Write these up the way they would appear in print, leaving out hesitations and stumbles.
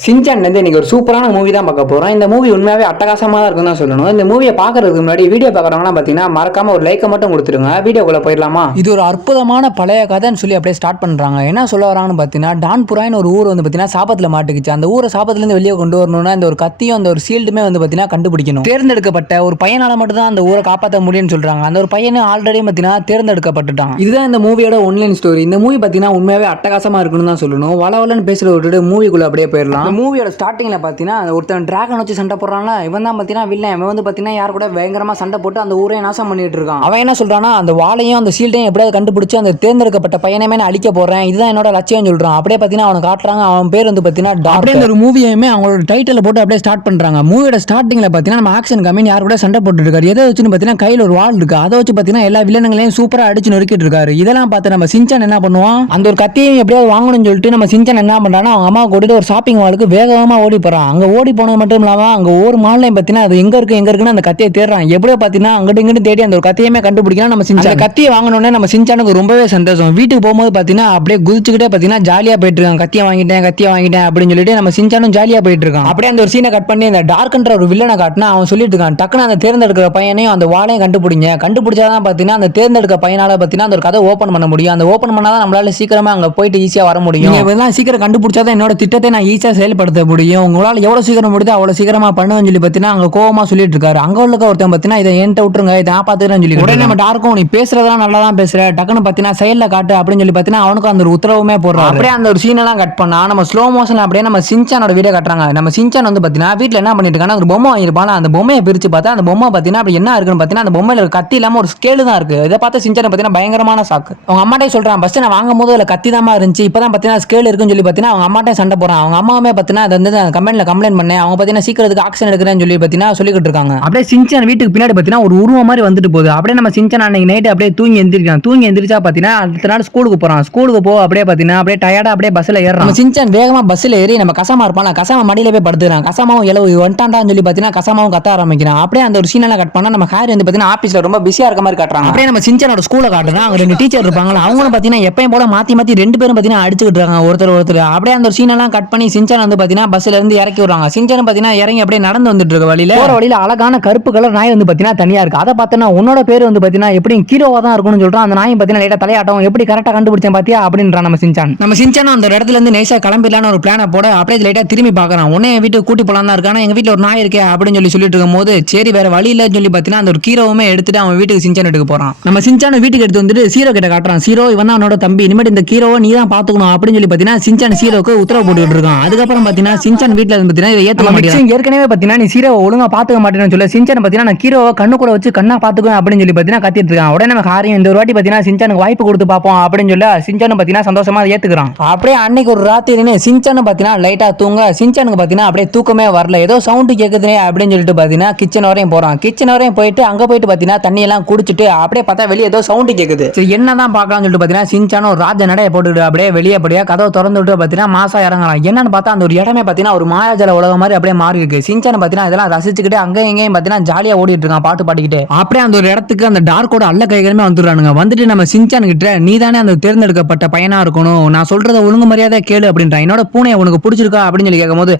Shinchan வந்து இன்னைக்கு ஒரு சூப்பரான மூவி தான் பார்க்க போறோம். இந்த மூவி உண்மையாவே அட்டகாசமா தான் இருக்குன்னு தான் சொல்லணும். இந்த மூவியை பார்க்கறதுக்கு முன்னாடி வீடியோ பார்க்குறவங்கலாம் பார்த்தீங்கன்னா மறக்காம ஒரு லைக்கை மட்டும் கொடுத்துருங்க. வீடியோக்குள்ள போயிடலாமா? இது ஒரு அற்புதமான பழைய கதைன்னு சொல்லி அப்படியே ஸ்டார்ட் பண்றாங்க. என்ன சொல்ல வராங்கன்னு பார்த்தீங்கன்னா, டான்புரான்னு ஒரு ஊர் வந்து பார்த்தீங்கன்னா சாபத்தில் மாட்டுக்குச்சு. அந்த ஊரை சாபத்துலேருந்து வெளியே கொண்டு வரணும்னா இந்த ஒரு கத்தியும் அந்த ஒரு சீல்டுமே வந்து பார்த்தீங்கன்னா கண்டுபிடிக்கணும். தேர்ந்தெடுக்கப்பட்ட ஒரு பையனால மட்டும் தான் அந்த ஊரை காப்பாற்ற முடியும்னு சொல்றாங்க. அந்த ஒரு பையனை ஆல்ரெடி பார்த்தீங்கன்னா தேர்ந்தெடுக்கப்பட்டுட்டான். இதுதான் இந்த மூவியோட ஒன்லைன் ஸ்டோரி. இந்த மூவி பார்த்தீங்கன்னா உண்மையாவே அட்டகாசமா இருக்குன்னு தான் சொல்லணும். வளவலன்னு பேசுற விட்டுட்டு மூவிக்குள்ள அப்படியே போயிடலாம். இந்த மூவியோட ஸ்டார்டிங்ல பார்த்தீங்கன்னா ஒருத்தன் டிராகன் வச்சு சண்டை போடுறான்ல, இவன் தான் பார்த்தீங்கன்னா வில்லன். இவன் வந்து பார்த்தீங்கன்னா யார் கூட பயங்கரமா சண்டை போட்டு அந்த ஊரை நாசம் பண்ணிட்டு இருக்கான். அவன் என்ன சொல்றான்னா, அந்த வாளையும் அந்த சீல்டையும் எப்படியாவது கண்டுபிடிச்சு அந்த தேர்ந்தெடுக்கப்பட்ட பையனையுமே நான் அழிக்க போறேன், இதுதான் என்னோட லட்சியம் சொல்றான். அப்படியே பார்த்தீங்கன்னா அவனை காட்டுறாங்க. அவன் பேர் வந்து பார்த்தீங்கன்னா அப்படியே இந்த ஒரு மூவியுமே அவங்களோட டைட்டில் போட்டு அப்படியே ஸ்டார்ட் பண்றாங்க. மூவியோட ஸ்டார்டிங்ல பார்த்தீங்கன்னா நம்ம ஆக்ஷன் கம்மின் யார் கூட சண்டை போட்டு இருக்காரு. எதை வச்சுன்னு பார்த்தீங்கன்னா கையில் ஒரு வாள் இருக்கு. அதை வச்சு பார்த்தீங்கன்னா எல்லா வில்லன்களையும் சூப்பரா அடிச்சு நொறுக்கிட்டு இருக்காரு. இதெல்லாம் பார்த்து நம்ம சின்சான் என்ன பண்ணுவான், அந்த ஒரு கத்தியை எப்படியாவது வாங்கணும்னு சொல்லிட்டு நம்ம சின்சான் என்ன பண்றான்னா, அவங்க அம்மா கூட்டிட்டு ஒரு ஷாப்பிங் மாலுக்கு வேகமா ஓடி போறான். அங்க ஓடி போனது மட்டும் இல்லாம அங்க ஒரு மால்லையும் பார்த்தீங்கன்னா அது எங்க இருக்குன்னு அந்த கத்தியை தேடுறான். எப்படியோ பார்த்தீங்கன்னா அங்கிட்டு இங்கிட்டு தேடி அந்த ஒரு கத்தியுமே கண்டுபிடிக்கலாம். நம்ம சின்சான் கத்தியை வாங்கணும்னே நம்ம சின்சானுக்கு ரொம்பவே சந்தோஷம். வீட்டுக்கு போகும்போது பார்த்தீங்கன்னா அப்படியே குதிச்சுக்கிட்டே பார்த்தீங்கன்னா ஜாலியா போயிட்டு இருக்கான். கத்தியை வாங்கிட்டேன் அப்படின்னு சொல்லிட்டு நம்ம சின்சானும் ஜாலியா போயிட்டு இருக்கான். அப்படியே அந்த ஒரு சீனை கட் பண்ணி அந்த டார்க்ன்ற ஒரு வில்லனை காட்டினா அவன் சொல்லிட்டு இருக்கான், டக்குன்னு அந்த தேர்ந்தெடுக்கிற பையனையும் அந்த வாளையும் கண்டுபிடிச்சாதான் பார்த்தீங்கன்னா அந்த தேர்ந்தெடுக்க பையனால பார்த்தீங்கன்னா அந்த ஒரு கதை ஓப்பன் பண்ண முடியும். அந்த ஓப்பன் பண்ணாதான் நம்மளால சீக்கிரமா அங்க போயிட்டு ஈஸியா வர முடியும். இதெல்லாம் சீக்கிரம் கண்டுபிடிச்சாதான் என்னோட திட்டத்தை நான் ஈஸியா செயல்படுத்த முடியும். உங்களால எவ்வளவு சீக்கிரம் முடியுது அவ்வளவு சீக்கிரமா பண்ணுவேன்னு சொல்லி பார்த்தீங்கன்னா அங்க கோவமா சொல்லிட்டு இருக்காரு. அங்க உள்ள ஒருத்தன் பார்த்தீங்கன்னா இதை என்கிட்ட விட்டுருங்க, இதை நான் பார்த்துக்கிறேன்னு சொல்லி உடனே நம்ம டார்க்கும் நீ பேசுறதெல்லாம் நல்லா தான் பேசுற, டக்குன்னு பார்த்தீங்கன்னா செயல்ல காட்டு அப்படின்னு சொல்லி பார்த்தீங்கன்னா அவனுக்கு அந்த ஒரு உத்தரவுமே போடுறான். அப்படியே அந்த ஒரு சீனெல்லாம் கட் பண்ணா நம்ம ஸ்லோ மோஷன்ல அப்படியே நம்ம சின்சானோட வீடியோ காட்டுறாங்க. நம்ம சின்சான் வந்து பார்த்தீங்கன்னா வீட்டில் என்ன பண்ணிட்டு இருக்காங்க, ஒரு பொம்மை வாங்கிருப்பாங்க. அந்த பொம்மையை பிரிச்சு பார்த்தா அந்த பொம்மை பார்த்தீங்கன்னா அப்படி என்ன இருக்குன்னு பார்த்தீங்கன்னா அந்த பொம்மையில ஒரு கத்தி இல்லாம ஒரு ஸ்கேலு தான் இருக்கு. இதை பார்த்து சின்சான் பார்த்தீங்கன்னா பயங்கரமான சாக்கு. அவங்க அம்மாட்டே சொல்றான், ஃபர்ஸ்ட் நான் வாங்கும் போது அதுல கத்தி தான் இருந்துச்சு, இப்பதான் பார்த்தீங்கன்னா ஸ்கேல் இருக்குன்னு சொல்லி பார்த்தீங்கன்னா அவங்க அம்மாட்டே சண்டை போறான். அவங்க அம்மாவுமே பார்த்தீங்கன்னா அது வந்து கம்பெனில கம்ப்ளைண்ட் பண்ணேன், அவங்க பார்த்தீங்கன்னா சீக்கிரத்துக்கு ஆக்ஷன் எடுக்கிறேன்னு சொல்லி பார்த்தீங்கன்னா சொல்லிக்கிட்டு இருக்காங்க. அப்படியே சின்சான் வீட்டுக்கு பின்னாடி பார்த்தீங்கன்னா ஒரு உருவம் மாதிரி வந்துட்டு போகுது. அப்படியே நம்ம சின்சான் அன்னைக்கு நைட் அப்படியே தூங்கி எந்திரிச்சா பார்த்தீங்கன்னா அடுத்த நாள் ஸ்கூலுக்கு போறான். ஸ்கூலுக்கு போ அப்படியே பார்த்தீங்கன்னா அப்படியே டயர்டா அப்படியே பஸ்ல ஏறான். நம்ம சின்சான் வேகமா பஸ்ல ஏறி நம்ம கசாமா இருப்பான், கசாமா மடியில போய் படுத்துறான். கசாமாவும் எலவு வந்துட்டான்னு சொல்லி பார்த்தீங்கன்னா கசாமாவும் கத்த ஆரம்பிக்கிறான். அப்படியே அந்த ஒரு சீனெல்லாம் கட் பண்ணா நம்ம ஹாரி வந்து பார்த்தீங்கன்னா ஆபீஸ்ல ரொம்ப பிஸியா இருக்க மாதிரி காட்டுறாங்க. அப்படியே நம்ம சின்சானோட ஸ்கூல காட்டுறான். அங்க ரெண்டு டீச்சர் இருப்பாங்க, அவங்களும் பார்த்தீங்கன்னா எப்பயும் போல மாத்தி ரெண்டு பேரும் பார்த்தீங்கன்னா அடிச்சுக்கிட்டு இருக்காங்க ஒருத்தர். அப்படியே அந்த ஒரு சீனெல்லாம் கட் பண்ணி சின்சான் வந்து பார்த்தீங்கன்னா பஸ்ல இருந்து இறக்கி விடுறாங்க. சின்சான் பார்த்தீங்கன்னா இறங்கி அப்படியே நடந்து வந்துட்டு இருக்க வழியில போற வழியில அழகான கருப்பு கலர் நாய் வந்து பார்த்தீங்கன்னா தனியா இருக்கு. அதை பார்த்தா உன்னோட பேர் வந்து பார்த்தீங்கன்னா எப்படி ஹீரோவா தான் இருக்கும்னு சொல்றான். அந்த நாய் பார்த்தீங்கன்னா லைட்டா தலையாட்டம், எப்படி கரெக்டா கண்டுபிடிச்சேன் பாத்தியா அப்படின்றான் நம்ம சின்சான் அந்த இடத்துல இருந்து நைஸா கிளம்பிடலான்னு ஒரு பிளான போட அப்படியே லைட்டா திரும்பி பார்க்கறான். உடனே வீட்டுக்கு கூட்டி போலாம் தான் இருக்கானா, எங்க வீட்டுல ஒரு நாய் இருக்கே அப்படின்னு சொல்லிட்டு இருக்கும்போது சரி வேற வழி இல்லன்னு சொல்லி பார்த்தீங்கன்னா அந்த ஒரு ஹீரோவுமே எடுத்துட்டு அவன் வீட்டுக்கு சின்சான் எடுக்க போறான். நம்ம சின்சான் வீட்டுக்கு எடுத்து வந்துட்டு சீரோ கிட்ட காட்டுறான். சீரோ இவன் தான் அவனோட தம்பி, இனிமேட்டு இந்த ஹீரோவை நீ தான் பாத்துக்கணும் அப்படின்னு சொல்லி பார்த்தீங்கன்னா சின்சான் சீரோக்கு உத்தரவு போட்டுட்டு இருக்கான். அதுக்கப்புறம் பார்த்தீங்கன்னா சின்சான் வீட்டுல இருந்து பார்த்தீங்கன்னா இதை ஏற்ற மாட்டேன், ஏற்கனவே பார்த்தீங்கன்னா நீ சீரோவை ஒழுங்கா பாத்துக்க மாட்டேன்னு சொல்லி சின்சான் பார்த்தீங்கன்னா நான் ஹீரோவை கண்ணு கூட வச்சு கண்ணா பாத்துக்குவேன் அப்படின்னு சொல்லி பார்த்தீங்கன்னா கத்திட்டு இருக்கான். உடனே நம்ம ஹாரியும் இந்த ஒரு வாட்டி பார்த்தீங்கன்னா சின்சானுக்கு வாய்ப்பு கொடுத்து பார்ப்போம் அப்படின்னு சொல்லி சின்சான் பார்த்தீங்கன்னா சந்தோஷமா ஏத்துக்கிறான். அப்படியே அன்னைக்கு ஒரு ராத்திரி சின்சான் பார்த்தீங்கன்னா லைட்டா தூங்க, சின்சானுக்கு பார்த்தீங்கன்னா அப்படியே தூக்கமே வரல, ஏதோ சவுண்டு கேட்குதுனே அப்படின்னு சொல்லிட்டு பார்த்தீங்கன்னா கிச்சன் வரையும் போறான். கிச்சன் வரையும் போயிட்டு அங்க போயிட்டு பார்த்தீங்கன்னா தண்ணி எல்லாம் குடிச்சிட்டு அப்படியே பார்த்தா வெளியே ஏதோ சவுண்டு கேட்குது. சரி என்னதான் பார்க்கலாம்னு சொல்லிட்டு பார்த்தீங்கன்னா சின்சான் ஒரு ராஜ நடைய போட்டுட்டு அப்படியே வெளியே அப்படியே கதவை திறந்து விட்டு பார்த்தீங்கன்னா மாசா இறங்கலாம். என்னன்னு பார்த்தா அந்த ஒரு இடமே பார்த்தீங்கன்னா ஒரு மாயாஜல உலகம் மாதிரி அப்படியே மாறி இருக்கு. சின்சான் பார்த்தீங்கன்னா இதெல்லாம் ரசிச்சுக்கிட்டு அங்க எங்கேயும் பார்த்தீங்கன்னா ஜாலியா ஓடிட்டு இருக்கான் பாட்டு பாடிக்கிட்டு. அப்படியே அந்த ஒரு இடத்துக்கு அந்த டார்க்கோட அல்ல கைகளுமே வந்துடுறானுங்க. வந்துட்டு நம்ம சின்சான் கிட்ட நீ தானே அந்த தேர்ந்தெடுக்கப்பட்ட பையனா இருக்கணும், நான் சொல்றத ஒழுங்கு மரியாதை கேளு அப்படின்றான். என்னோட பூனை உனக்கு பிடிச்சிருக்கா அப்படின்னு சொல்லி கேட்கும்போது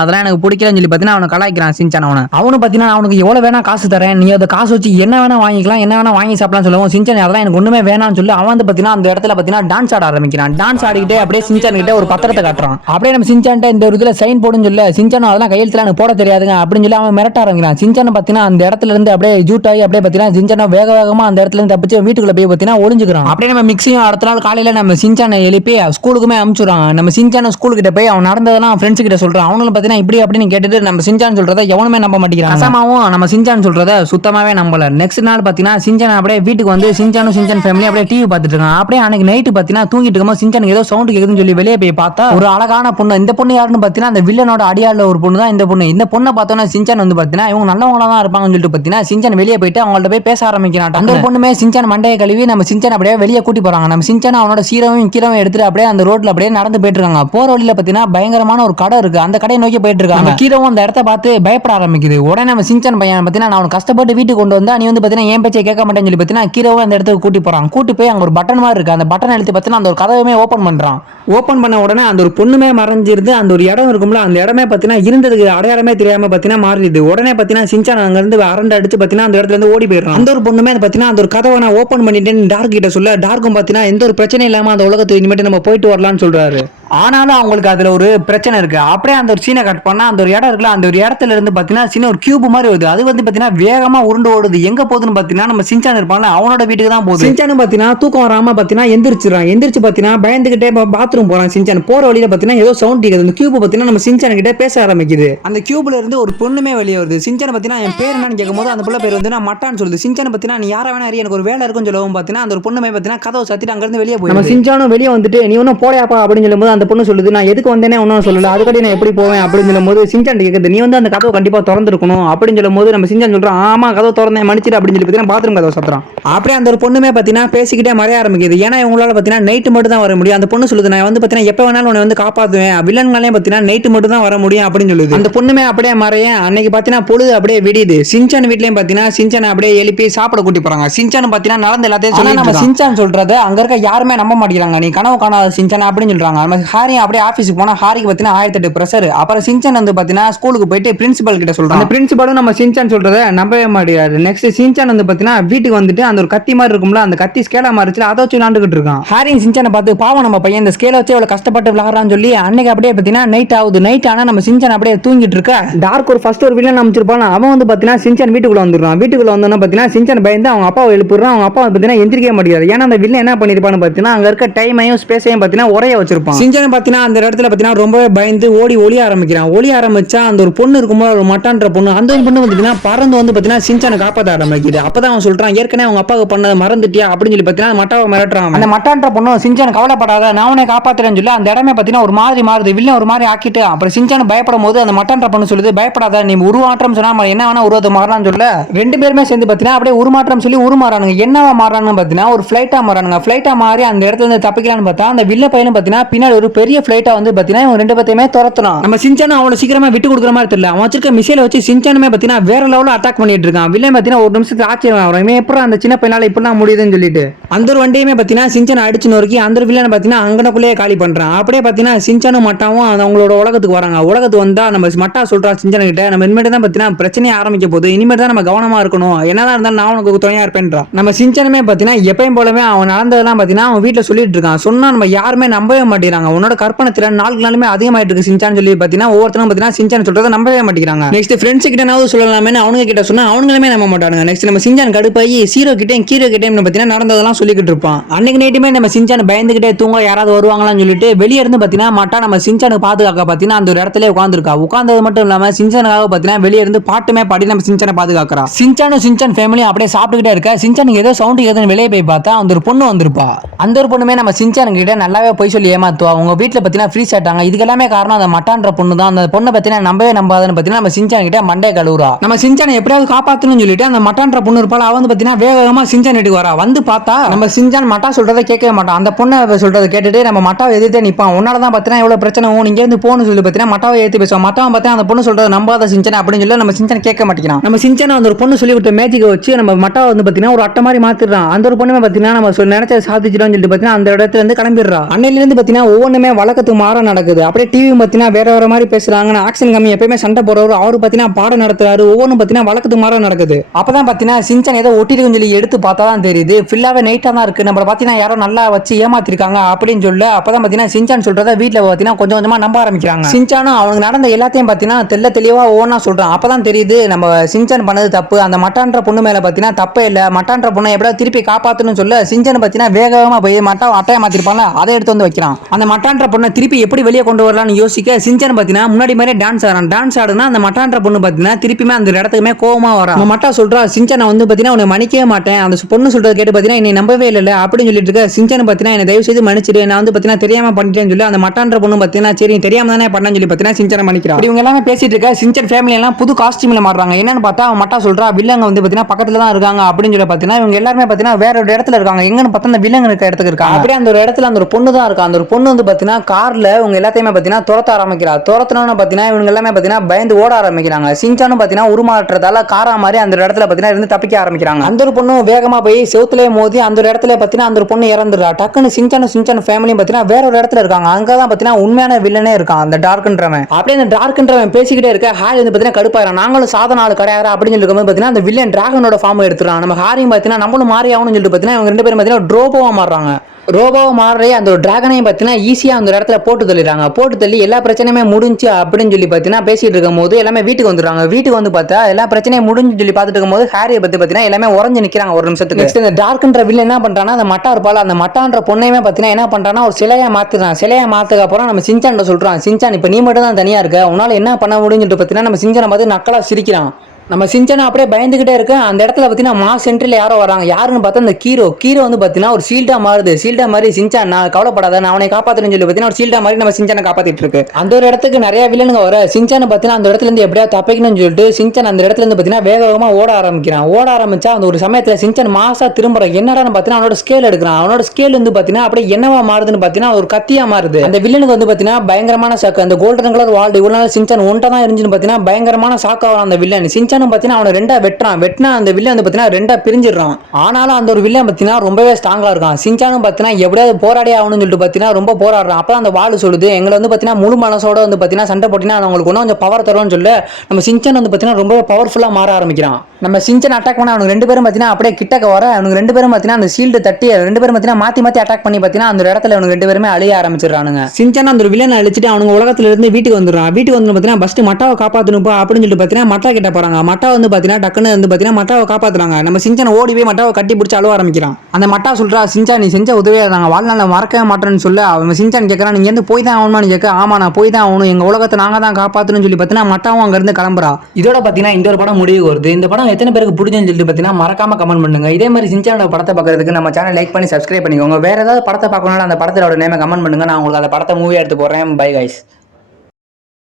அதெல்லாம் எனக்கு பிடிக்கலன்னு சொல்லி பார்த்தீங்கன்னா அவனை கலாய்க்கிறான் சின்சான். அவனு பார்த்தீங்கன்னா அவனுக்கு எவ்வளவு வேணா காசு தரேன், நீ அதை காசு வச்சு என்ன வேணா வாங்கிக்கலாம், என்ன வேணா வாங்கி சாப்பிடலாம் சொல்லுவோம். சின்சான் அதெல்லாம் எனக்கு ஒண்ணுமே வேணாம்னு சொல்லி அவன் வந்து பார்த்தீங்கன்னா அந்த இடத்துல பார்த்தீங்கன்னா டான்ஸ் ஆட ஆரம்பிக்கிறான். டான்ஸ் ஆடிக்கிட்டே அப்படியே சின்சான் கிட்ட ஒரு பத்திரத்தை காட்டுறான். அப்படியே நம்ம சின்சான் இந்த ஒரு இதுல சைன் போடுன்னு சொல்லி சின்சான் அதெல்லாம் கையெழுத்துல எனக்கு போட தெரியாதுங்க அப்படின்னு சொல்லி அவன் மிரட்ட ஆரம்பிக்கிறான். சின்சான் பார்த்தீங்கன்னா அந்த இடத்துல இருந்து அப்படியே ஜூட் ஆகி அப்படியே பார்த்தீங்கன்னா சின்சான் வேகமா அந்த இடத்துல இருந்து தப்பிச்சு வீட்டுக்குள்ள போய் பார்த்தீங்கன்னா ஒளிஞ்சுக்கிறான். அப்படியே நம்ம மிக்ஸியும் அடுத்த நாள் காலையில நம்ம சின்சானை எழுப்பி ஸ்கூலுக்குமே அனுப்பிச்சுறாங்க. நம்ம சின்சான் ஸ்கூல் கிட்ட போய் அவன் நடந்ததெல்லாம் ஃப்ரெண்ட்ஸ் கிட்ட சொல்றான். அவங்களும் பார்த்தீங்கன்னா இப்படி அப்படின்னு கேட்டுட்டு நம்ம சின்சான் சொல்றதை எவனுமே நம்ப மாட்டேங்கிறான். அசமாவும் நம்ம சின்சான் சொல்றதை சுத்தமாவே நம்பல. நெக்ஸ்ட் நாள் பார்த்தீங்கன்னா சின்சான் அப்படியே வீட்டுக்கு வந்து சின்சானும் சின்சான் ஃபேமிலி அப்படியே டிவி பார்த்துட்டு இருக்காங்க. அப்படியே அன்னைக்கு நைட்டு பார்த்தீங்கன்னா தூங்கிட்டு இருக்கும்போது சின்சானுக்கு ஏதோ சவுண்ட் கேக்குதுன்னு சொல்லி வெளியே போய் பார்த்தா ஒரு அழகான பொண்ணு. இந்த பொண்ணு யாருன்னு பார்த்தீங்கன்னா அந்த வில்லனோட அடியாள ஒரு பொண்ணு தான் இந்த பொண்ணு. இந்த பொண்ணை பார்த்தோன்னா சின்சான் வந்து பார்த்தீங்கன்னா இவங்க நல்லவங்களா தான் இருப்பாங்கன்னு சொல்லிட்டு பார்த்தீங்கன்னா சின்சான் வெளியே போயிட்டு அவங்கள்ட்ட போய் பேச ஆரம்பிக்கிறான். அந்த பொண்ணுமே சின்சான் மண்டையை கழுவி நம்ம சின்சான் அப்படியே வெளியே கூட்டி போறாங்க. நம்ம சின்சான் அவனோட சீரவும் கீரவும் எடுத்துட்டு அப்படியே அந்த ரோட்ல அப்படியே நடந்து போயிட்டு இருக்காங்க. போற வழியில பார்த்தீங்கன்னா பயங்கரமான ஒரு கடை இருக்கு. அந்த கடையை நோக்கி போயிட்டு இருக்காங்க. கீரவும் அந்த இடத்த பார்த்து பயப்பட ஆரம்பிக்குது. உடனே நம்ம சின்சான் பையன் பார்த்தீங்கன்னா நான் கஷ்டப்பட்டு வீட்டுக்கு கொண்டு வந்தா நீ வந்து பார்த்தீங்கன்னா என் பேச்சை கேட்க மாட்டேன்னு சொல்லி பார்த்தீங்கன்னா கீரவும் அந்த இடத்துக்கு கூட்டி போறான். கூட்டி போய் அங்க ஒரு பட்டன் மாதிரி இருக்கு. அந்த பட்டன் எழுத்து பார்த்தீங்கன்னா அந்த ஒரு கதவுமே ஓபன் பண்றான். ஓபன் பண்ண உடனே அந்த ஒரு பொண்ணுமே மறைஞ்சிருந்து அந்த ஒரு இடம் இருக்கும்ல அந்த இடமே பார்த்தீங்கன்னா இருந்ததுக்கு அடையாளமே தெரியாம பார்த்தீங்கன்னா மாறிடுது. உடனே பார்த்தீங்கன்னா சின்சான் அங்க இருந்து அரண்டு அடிச்சு பார்த்தீங்கன்னா அந்த இடத்துல இருந்து ஓடி போயிடுறான். அந்த ஒரு பொண்ணுமே பார்த்தீங்கன்னா அந்த ஒரு கதவை நான் ஓப்பன் பண்ணிட்டேன்னு டார்க் கிட்ட சொல்ல டார்க்கும் பார்த்தீங்கன்னா எந்த ஒரு பிரச்சனை இல்லாம அந்த உலகத்துக்கு இனிமேட்டு நம்ம போயிட்டு வரலாம்னு சொல்றாரு. ஆனாலும் அவங்களுக்கு அதுல ஒரு பிரச்சனை இருக்கு. அப்படியே அந்த ஒரு சீனை கட் பண்ணா அந்த ஒரு இடம் இருக்குல்ல அந்த ஒரு இடத்துல இருந்து பார்த்தீங்கன்னா சின்ன ஒரு கியூப் மாதிரி வருது. அது வந்து பார்த்தீங்கன்னா வேகமா உருண்டு ஓடுது. எங்க போகுதுன்னு பார்த்தீங்கன்னா நம்ம சின்சான் இருப்பாங்க அவனோட வீட்டுக்கு தான் போகுது. சின்சான் பார்த்தீங்கன்னா தூக்கம் வராம பார்த்தீங்கன்னா எந்திரிச்சிடறான். எந்திரிச்சு பார்த்தீங்கன்னா பயந்துகிட்டே பாத்ரூம் போறான். சின்சான் போற வழியில பார்த்தீங்கன்னா ஏதோ சவுண்ட் கேக்குது. அந்த கியூப் பார்த்தீங்கன்னா நம்ம சின்சான் கிட்ட பேச ஆரம்பிக்குது. அந்த கியூப்ல இருந்து ஒரு பொண்ணுமே வெளியே வருது. சின்சான் பார்த்தீங்கன்னா என் பேர் என்னன்னு கேட்கும்போது அந்த புள்ள பேர் வந்து நான் மட்டான்னு சொல்லுது. சின்சான் பார்த்தீங்கன்னா நீ யாரை வேணா எனக்கு ஒரு வேலை இருக்குன்னு சொல்லவும் பார்த்தீங்கன்னா அந்த ஒரு பொண்ணுமே பார்த்தீங்கன்னா கதவை சத்திட்டு அங்க இருந்து வெளியே போய் நம்ம சின்சானும் வெளியே வந்துட்டு நீ ஒன்னும் போடையாப்பா அப்படின்னு சொல்லும்போது அந்த பொண்ணு சொல்லுது நான் எதுக்கு வந்தேனே ஒன்னும் சொல்லல அதுக்கடி நான் எப்படி போவேன் அப்படின்னு சொல்லும்போது சின்சான் கேக்குது நீ வந்து அந்த கதவை கண்டிப்பா திறந்துருக்கணும் அப்படின்னு சொல்லும்போது நம்ம சின்சான் சொல்றான் ஆமா கதவை திறந்தேன் மன்னிச்சிட்டு அப்படின்னு சொல்லி பார்த்தீங்கன்னா பாத்ரூம் கதவை சத்துறான். அப்படியே அந்த ஒரு பொண்ணுமே பார்த்தீங்கன்னா பேசிக்கிட்டே மறைய ஆரம்பிக்குது. ஏன்னா இவங்களால பார்த்தீங்கன்னா நைட்டு மட்டும் தான் வர முடியும். அந்த பொண்ணு சொல்லுது நான் வந்து பார்த்தீங்கன்னா எப்போ வேணாலும் உன்னை வந்து காப்பாற்றுவேன் வில்லன்களே பார்த்தீங்கன்னா நைட்டு மட்டும் தான் வர முடியும் அப்படின்னு சொல்லுது. அந்த பொண்ணுமே அப்படியே மறைய அன்னைக்கு பார்த்தீங்கன்னா பொழுது அப்படியே விடியுது. சின்சான் வீட்லயும் பார்த்தீங்கன்னா சின்சான் அப்படியே எழுப்பி சாப்பிட கூட்டி போறாங்க. சின்சான் பார்த்தீங்கன்னா நடந்த எல்லாத்தையும் சொல்லி நம்ம சின்சான் சொல்றது அங்க இருக்க யாருமே நம்ப மாட்டேங்கிறாங்க. நீ கனவு காணாத சின்சான் அப்படின்னு சொல்றாங்க. நம்ம ஹாரி அப்படியே ஆஃபீஸுக்கு போனா ஹாரிக்கு பார்த்தீங்கன்னா 1008 பிரஷர். அப்புறம் சின்சான் வந்து பார்த்தீங்கன்னா ஸ்கூலுக்கு போயிட்டு பிரின்சிபல் கிட்ட சொல்றாங்க. அந்த பிரின்சிபலும் நம்ம சின்சான் சொல்றதை நம்பவே மாட்டேங்கிறாரு. நெக்ஸ்ட் சின்சான் வந்து பார்த்தீங்கன்னா வீட்டுக்கு வந்துட்டு அந்த ஒரு கத்தி மாதிரி இருக்கும்ல அந்த கத்தி ஸ்கேலா மாறிச்சுல அதை வச்சு விளாண்டுகிட்டு இருக்கான். ஹாரி சின்சானை பார்த்து பாவம் நம்ம பையன் இந்த ஸ்கேலை வச்சு எவ்வளவு கஷ்டப்பட்டு விளாடுறான்னு சொல்லி அன்னைக்கு அப்படியே பார்த்தீங்கன்னா நைட் ஆகுது. நைட் ஆனா நம்ம சின்சான் அப்படியே தூங்கிட்டு இருக்க டார்க் ஒரு ஃபர்ஸ்ட் ஒரு வில்லன் அமைச்சிருப்பான். அவன் வந்து பார்த்தீங்கன்னா சின்சான் வீட்டுக்குள்ள வந்துடுறான். வீட்டுக்குள்ள வந்தோன்னா பார்த்தீங்கன்னா சின்சான் பயந்து அவங்க அப்பாவை எழுப்புறான். அவங்க அப்பா பார்த்தீங்கன்னா எந்திரிக்கவே மாட்டேங்கிறாரு. ஏன்னா அந்த வில்லன் என்ன பண்ணிருப்பான்னு பார்த்தீங்கன்னா அங்க இருக்க டைமையும் ஸ்பேஸையும் பார்த்தீங்கன்னா உரைய வச்சிருப்பான். சின்சான் பார்த்தீங்கன்னா அந்த இடத்துல பார்த்தீங்கன்னா ரொம்பவே பயந்து ஓடி ஒளிய ஆரம்பிக்கிறான். ஒளிய ஆரம்பிச்சா அந்த ஒரு பொண்ணு இருக்கும்போது ஒரு மட்டான்ற பொண்ணு அந்த ஒரு பொண்ணு பார்த்தீங்கன்னா பறந்து வந்து பார்த்தீங்கன்னா சின்சானை காப்பாற்ற ஆரம்பிக்குது. அப்பதான் அவன் சொல்றான் ஏற்கனவே அவங்க அப்பாவுக்கு பண்ணதை மறந்துட்டியா அப்படின்னு சொல்லி பார்த்தீங்கன்னா மட்டாவை மிரட்டுறான். அந்த மட்டான்ற பொண்ணு சின்சான் கவலைப்படாத நான் உன்னை காப்பாத்துறேன்னு சொல்லி அந்த இடமே பார்த்தீங்கன்னா ஒரு மாதிரி மாறுது. வில்லன் ஒரு மாதிரி ஆக்கிட்டு அப்புறம் சின்சான் பயப்படும் போது அந்த மட்டான்ற பொண்ணு சொல்லுது பயப்படாத நீ உருமாற்றம் சொன்னா என்ன வேணா உருவத்தை மாறலாம்னு சொல்ல ரெண்டு பேருமே சேர்ந்து பார்த்தீங்கன்னா அப்படியே உருமாற்றம் சொல்லி உருமாறானுங்க. என்னவா மாறானுன்னு பார்த்தீங்கன்னா ஒரு ஃபிளைட்டா மாறானுங்க. ஃபிளைட்டா மாறி அந்த இடத்துல இருந்து தப்பிக்கலாம்னு பார்த்தா அந்த வில்ல பையனும் பார்த்தீங்கன்னா பின்னாடி ஒரு பெரிய ஃபிளைட்டா வந்து பார்த்தீங்கன்னா இவங்க ரெண்டு பேத்தையுமே துரத்துறான். நம்ம சின்சான் அவனை சீக்கிரமா விட்டு கொடுக்குற மாதிரி தெரியல. அவன் வச்சிருக்க மிசைலை வச்சு சின்சானுமே பார்த்தீங்கன்னா வேற லெவலில் அட்டாக் பண்ணிட்டு இருக்கான். வில்லன் பார்த்தீங்கன்னா ஒரு நிமிஷத்துக்கு ஆச்சரியம் ஆகும் இவன் எப்படி அந்த சின்ன பையனால இப்படிலாம் முடியுதுன்னு சொல்லிட்டு அந்த ஒரு வண்டியுமே பார்த்தீங்கன்னா சின்சான் அடிச்சு நோக்கி அந்த ஒரு வில்லனை பார்த்தீங்கன்னா அங்கனக்குள்ளேயே காலி பண்றான். அப்படியே பார்த்தீங்கன்னா சின்சானும் மட்டாவும் அவங்களோட உலகத்துக்கு வராங்க. உலகத்துக்கு வந்தா நம்ம மட்டா சொல்றா சின்சான் கிட்ட நம்ம இனிமேட்டு தான் பார்த்தீங்கன்னா பிரச்சனையே ஆரம்பிக்க போகுது. இனிமேல் தான் நம்ம கவனமா இருக்கணும். என்னதான் இருந்தாலும் நான் உனக்கு துணையா இருப்பேன்றா. நம்ம சின்சானுமே பார்த்தீங்கன்னா எப்பயும் போலவே அவன் நடந்ததெல்லாம் பார்த்தீங்கன்னா அவன் வீட்டில் சொல்லிட்டு இருக்கான். சொன்னா நம்ம யாருமே நம்பவே மாட்டேங்கிறாங்க. உன்னோட கற்பனை திறன் நாளுக்கு நாளுமே அதிகமாயிட்டு இருக்கு சின்சான் சொல்லி பார்த்தீங்கன்னா ஒவ்வொருத்தரும் பார்த்தீங்கன்னா சின்சான் சொல்றதை நம்பவே மாட்டேங்கிறாங்க. நெக்ஸ்ட் ஃப்ரெண்ட்ஸ் கிட்ட சொல்லலாமே அவனுங்க கிட்ட சொன்னா அவங்களுமே நம்ப மாட்டானுங்க. நெக்ஸ்ட் நம்ம சின்சான் கடுப்பாயி ஹீரோ கிட்டே கீரோ கிட்டே பார்த்தீங்கன்னா நடந்ததெல்லாம் சொல்லிக்கிட்டு இருப்பான். அன்னைக்கு நைட்டுமே நம்ம சின்சான் பயந்துகிட்டே தூங்க யாராவது வருவாங்களான்னு சொல்லிட்டு வெளியே இருந்து பார்த்தீங்கன்னா மட்டா நம்ம சின்சானுக்கு பாதுகாக்க பார்த்தீங்கன்னா அந்த ஒரு இடத்துல உட்காந்துருக்கா. உட்கார்ந்தது மட்டும் இல்லாம சின்சானுக்காக பார்த்தீங்கன்னா வெளியே இருந்து பாட்டுமே பாடி நம்ம சின்சானை பாதுகாக்கிறா. சின்சான் ஃபேமிலி அப்படியே சாப்பிட்டுக்கிட்டே இருக்க சின்சானுக்கு ஏதோ சவுண்ட் ஏதோ வெளியே போய் பார்த்தா அந்த ஒரு பொண்ணு வந்திருப்பா. அந்த ஒரு பொண்ணுமே நம்ம சின்சான் கிட்ட நல்லாவே போய் சொல்லி ஏமாத்துவா. அவங்க வீட்டில் பார்த்தீங்கன்னா ஃப்ரீஸ் ஆட்டாங்க. இதுக்கு எல்லாமே காரணம் அந்த மட்டான்ற பொண்ணு தான். அந்த பொண்ணை பார்த்தீங்கன்னா நம்பவே நம்பாதுன்னு பார்த்தீங்கன்னா நம்ம சின்சான் கிட்ட மண்டே கழுவுறா. நம்ம சின்சானை எப்படியாவது காப்பாற்றணும்னு சொல்லிட்டு அந்த மட்டான்ற பொண்ணு இருப்பாள். அவன் வந்து பார்த்தீங்கன்னா வேகமா சின்சான் வீட்டுக்கு வரா. வந்து பார்த்தா நம்ம சின்சான் மட்டா சொல்றதை கேட்கவே மாட்டான். அந்த பொண்ணை சொல்றதை கேட்டுட்டு நம்ம மட்டாவை எதிர்த்தே நிற்பான். உன்னால தான் பார்த்தீங்கன்னா எவ்வளவு பிரச்சனை நீங்க இருந்து போகணும்னு சொல்லி பார்த்தீங்கன்னா மட்டாவை ஏற்றி பேசுவான். மட்டாவை பார்த்தீங்கன்னா அந்த பொண்ணு சொல்றதை நம்பாத சின்சான் அப்படின்னு சொல்லி நம்ம சின்சான் கேட்க மாட்டேங்கிறான். நம்ம சின்சான் அந்த ஒரு பொண்ணு சொல்லி விட்ட மேஜிக்கை வச்சு நம்ம மட்டாவை வந்து பார்த்தீங்கன்னா ஒரு அட்டை மாதிரி மாத்திடுறான். அந்த ஒரு பொண்ணுமே பார்த்தீங்கன்னா நம்ம நினைச்சதை சாதிச்சிடும் சொல்லிட்டு பார்த்தீங்கன்னா அந்த இடத்துல இருந்து கிளம்பிடுறா. அன்னையில இருந்து பார்த்தீங்கன்னா ஒவ்வொன்றுமே வழக்கத்துக்கு மாற நடக்குது. அப்படியே டிவி பார்த்தீங்கன்னா வேற மாதிரி பேசுறாங்க. ஆக்ஷன் கம்மி எப்பயுமே சண்டை போறவர் அவரு பார்த்தீங்கன்னா பாடம் நடத்துறாரு. ஒவ்வொன்றும் பார்த்தீங்கன்னா வழக்கத்துக்கு மாற நடக்குது. அப்பதான் பார்த்தீங்கன்னா சின்சான் ஏதோ ஒட்டிருக்குன்னு சொல்லி எடுத்து பார்த்தா தான் தெரியுது ஃபுல்லாவே நைட்டா தான் இருக்கு. நம்ம பார்த்தீங்கன்னா யாரோ நல்லா வச்சு ஏமாத்திருக்காங்க அப்படின்னு சொல்லி அப்பதான் பார்த்தீங்கன்னா சின்சான் சொல்றத வீட்டில் பார்த்தீங்கன்னா கொஞ்சம் கொஞ்சமா நம்ப ஆரம்பிக்கிறாங்க. சின்சானும் அவனுக்கு நடந்த எல்லாத்தையும் பார்த்தீங்கன்னா தெளிவா ஒவ்வொன்றா சொல்றான். அப்பதான் தெரியுது நம்ம சின்சான் பண்ணது தப்பு. அந்த மட்டான்ற பொண்ணு மேல பார்த்தீங்கன்னா தப்பே இல்லை. மட்டான்ற பொண்ணை எப்படியாவது திருப்பி காப்பாற்றணும்னு சொல்ல சின்சான் பார்த்தீங்கன்னா வேகமா போய் மட்டா அட்டையை மாத்திருப்பாங்க. அதை எடுத்து வந்து வைக்கிறான். அந்த மட்டான்ற பொண்ணை திருப்பி எப்படி வெளியே கொண்டு வரலாம்னு யோசிக்க சின்சான் பார்த்தீங்கன்னா முன்னாடி மாதிரி டான்ஸ் ஆடுறான். டான்ஸ் ஆடுனா அந்த மட்டான்ற பொண்ணு பார்த்தீங்கன்னா திருப்பியுமே அந்த இடத்துக்குமே கோவமா வரா. மட்டா சொல்றா சின்சான் வந்து பார்த்தீங்கன்னா உன்னை மன்னிக்கவே மாட்டேன். அந்த பொண்ணு சொல்றதை கேட்டு பார்த்தீங்கன்னா என்னை நம்பவே இல்லை அப்படின்னு சொல்லிட்டு இருக்க சின்சான் பார்த்தீங்கன்னா என்னை தயவு செய்து மன்னிச்சிடு. நான் வந்து பார்த்தீங்கன்னா தெரியாம பண்ணிட்டேன்னு சொல்லி அந்த மட்டான்ற பொண்ணு பார்த்தீங்கன்னா சரி தெரியாம தானே பண்ணேன்னு சொல்லி பார்த்தீங்கன்னா சின்சான் மன்னிக்கிறா. இவங்க எல்லாமே பேசிட்டு இருக்க சின்சான் ஃபேமிலி எல்லாம் புது காஸ்டியூம்ல மாறுறாங்க. என்னன்னு பார்த்தா அவன் மட்டா சொல்றா வில்லங்க வந்து பார்த்தீங்கன்னா பக்கத்துல தான் இருக்காங்க அப்படின்னு சொல்லி பார்த்தீங்கன்னா இவங்க எல்லாருமே பார்த்தீங்கன்னா வேற ஒரு இடத்துல இருக்காங்க. எங்கன்னு பார்த்தா அந்த வில்லங்க இருக்க இடத்துக்கு இருக்காங்க. அப்படியே அந்த ஒரு இடத்துல அந்த ஒரு பொண்ணு தான் இருக்கா. அந்த ஒரு பொண்ணு வந்து பார்த்தீங்கன்னா கார்ல இவங்க எல்லாத்தையுமே பார்த்தீங்கன்னா துரத்த ஆரம்பிக்கிறா. துரத்தணும்னு பார்த்தீங்கன்னா இவங்க எல்லாமே பார்த்தீங்கன்னா பயந்து ஓட ஆரம்பிக்கிறாங்க. சின்சானும் பார்த்தீங்கன்னா உருமாற்றத்தால காரா மாதிரி அந்த இடத்துல பார்த்தீங்கன்னா இருந்து தப்பிக்க ஆரம்பிக்கிறாங்க. அந்த ஒரு பொண்ணு வேகமா போய் செவுத்துலயே மோதி அந்த ஒரு இடத்துல பார்த்தீங்கன்னா அந்த ஒரு பொண்ணு இறந்துடுறா. டக்குன்னு சின்சான் ஃபேமிலியும் பார்த்தீங்கன்னா வேற ஒரு இடத்துல இருக்காங்க. அங்கதான் பார்த்தீங்கன்னா உண்மையான வில்லனே இருக்கான் அந்த டார்க்ன்றவன். அப்படியே அந்த டார்க்ன்றவன் பேசிக்கிட்டே இருக்க ஹாரி வந்து பார்த்தீங்கன்னா கடுப்பாயிரம். நாங்களும் சாதாரண ஆள் கிடையாது அப்படின்னு சொல்லி பார்த்தீங்கன்னா அந்த வில்லன் டிராகனோட ஃபார்ம் எடுத்துறான். நம்ம ஹாரியும் பார்த்தீங்கன்னா நம்மளும் மாறி ஆகணும்னு சொல்லிட்டு பார்த்தீங்கன்னா இவங்க 2 பேரும் பார்த்தீங்கன்னா ட்ரோபோவா மாறுறாங்க. ரோபோவை மாறே அந்த ஒரு டிராகனையும் பார்த்தீங்கன்னா ஈஸியாக அந்த இடத்துல போட்டு தள்ளிடுறாங்க. போட்டு தள்ளி எல்லா பிரச்சனையுமே முடிஞ்சு அப்படின்னு சொல்லி பார்த்தீங்கன்னா பேசிட்டு இருக்கும் போது எல்லாமே வீட்டுக்கு வந்துடுறாங்க. வீட்டுக்கு வந்து பார்த்தா எல்லா பிரச்சனையும் முடிஞ்சு சொல்லி பார்த்துட்டு இருக்கும் போது ஹாரியை பற்றி பார்த்தீங்கன்னா எல்லாமே உறைஞ்சு நிற்கிறாங்க ஒரு நிமிஷத்துக்கு. நெக்ஸ்ட் இந்த டார்க்ன்ற வில்ல என்ன பண்ணுறான்னா அந்த மட்டா இருப்பாள் அந்த மட்டான்ற பொண்ணையுமே பார்த்தீங்கன்னா என்ன பண்ணுறான்னா ஒரு சிலையை மாற்றுறான். சிலையை மாற்றுக்கு அப்புறம் நம்ம சின்சான் சொல்கிறான், சின்சான் இப்போ நீ மட்டும் தான் தனியாக இருக்க, உன்னால் என்ன பண்ண முடியும்னு சொல்லிட்டு பார்த்தீங்கன்னா நம்ம சின்சானை பார்த்து நக்கலா சிரிக்கிறான். நம்ம சின்சான் அப்படியே பயந்துகிட்டே இருக்கு. அந்த இடத்துல பார்த்தீங்கன்னா மாஸ் சென்டரில் யாரோ வராங்க. யாருன்னு பார்த்தா அந்த கீரோ வந்து பார்த்தீங்கன்னா ஒரு ஷீல்டா மாறுது. ஷீல்டா மாதிரி சின்சான் நான் கவலைப்படாத நான் அவனை காப்பாற்றுன்னு சொல்லி பார்த்தீங்கன்னா ஒரு ஷீல்டா மாதிரி நம்ம சின்சானை காப்பாற்றிட்டு இருக்கு. அந்த ஒரு இடத்துக்கு நிறைய வில்லனுங்க வர சின்சான் பார்த்தீங்கன்னா அந்த இடத்துல இருந்து எப்படியா தப்பிக்கணும்னு சொல்லிட்டு சின்சான் அந்த இடத்துல இருந்து பார்த்தீங்கன்னா வேகமாக ஓட ஆரம்பிக்கிறான். ஓட ஆரம்பிச்சா அந்த ஒரு சமயத்தில் சின்சான் மாசா திரும்புறான். என்னடான்னு பார்த்தீங்கன்னா அவனோட ஸ்கேல் எடுக்கிறான். அவனோட ஸ்கேல் வந்து பார்த்தீங்கன்னா அப்படியே என்னவா மாறுதுன்னு பார்த்தீங்கன்னா ஒரு கத்தியா மாறுது. அந்த வில்லனுக்கு வந்து பார்த்தீங்கன்னா பயங்கரமான சாக்கு. அந்த கோல்டன் கலர் வால்டு இவ்வளவு நாள் சின்சான் ஒன்றை தான் இருந்துன்னு பார்த்தீங்கன்னா பயங்கரமான சாக்காக அந்த வில்லன். சின்சானும் பார்த்தீங்கன்னா அவனை ரெண்டா வெட்டினா அந்த வில்லன் வந்து பார்த்தீங்கன்னா ரெண்டா பிரிஞ்சிடறான். ஆனாலும் அந்த ஒரு வில்லன் பார்த்தீங்கன்னா ரொம்பவே ஸ்ட்ராங்கா இருக்கான். சின்சானும் பார்த்தீங்கன்னா எப்படியாவது போராடி ஆகணும்னு சொல்லிட்டு பார்த்தீங்கன்னா ரொம்ப போராடுறான். அப்போ அந்த வாள் சொல்லுது எங்களை வந்து பார்த்தீங்கன்னா முழு மனசோட வந்து பார்த்தீங்கன்னா சண்டை போட்டினா அவங்களுக்கு ஒன்றும் கொஞ்சம் பவர் தரும்னு சொல்லி நம்ம சின்சான் வந்து பார்த்தீங்கன்னா ரொம்பவே பவர்ஃபுல்லா மாற ஆரம்பிக்கிறான். நம்ம சின்சான் அட்டாக் பண்ண அவனுக்கு 2 பேரும் பார்த்தீங்கன்னா அப்படியே கிட்டக்க வர அவனுக்கு 2 பேரும் பார்த்தீங்கன்னா அந்த ஷீல்டு தட்டி 2 பேரும் பார்த்தீங்கன்னா மாத்தி அட்டாக் பண்ணி பார்த்தீங்கன்னா அந்த இடத்துல அவனுக்கு 2 பேருமே அழிய ஆரம்பிச்சிடறானுங்க. சின்சான் அந்த ஒரு வில்லனை அழிச்சிட்டு அவனுங்க உலகத்துல இருந்து வீட்டுக்கு வந்துடுறான். வீட்டுக்கு வந்து பார்த்தீங்கன்னா ஃபர்ஸ்ட் மட்டாவை காப்பாற்றணுப்பா அப்படின்னு சொல்லிட்டு பார்த்தீங்கன்னா மட்டா கிட்ட போறாங்க. மட்டா வந்து பார்த்தீங்கன்னா டக்குன்னு வந்து பார்த்தீங்கன்னா மட்டாவை காப்பாத்துறாங்க. நம்ம சின்சான் ஓடி போய் மட்டாவை கட்டி பிடிச்சி அழுவ ஆரம்பிக்கிறான். அந்த மட்டா சொல்றா சின்சான் நீ செஞ்ச உதவியா நாங்கள் வாழ்நாள் மறக்கவே மாட்டேன்னு சொல்ல அவன் சின்சான் கேட்கறான் நீங்க இருந்து போய் தான் ஆகணும்னு கேட்க ஆமா நான் போய் தான் ஆகணும் எங்க உலகத்தை நாங்க தான் காப்பாற்றணும்னு சொல்லி பார்த்தீங்கன்னா மட்டாவும் அங்க இருந்து கிளம்புறா. இதோட பார்த்தீங்கன்னா இந்த ஒரு படம் முடிவு வருது. இந்த படம் எத்தனை பேருக்கு பிடிச்சுன்னு சொல்லிட்டு பார்த்தீங்கன்னா மறக்காம கமெண்ட் பண்ணுங்க. இதே மாதிரி சின்சானோட படத்தை பார்க்கறதுக்கு நம்ம சேனல் லைக் பண்ணி சப்ஸ்கிரைப் பண்ணிக்கோங்க. வேற ஏதாவது படத்தை பார்க்கணும்னா அந்த படத்தோட நேமை கமெண்ட் பண்ணுங்க. நான் உங்களுக்கு அந்த படத்தை மூவியா எடுத்து போடுறேன். Bye guys.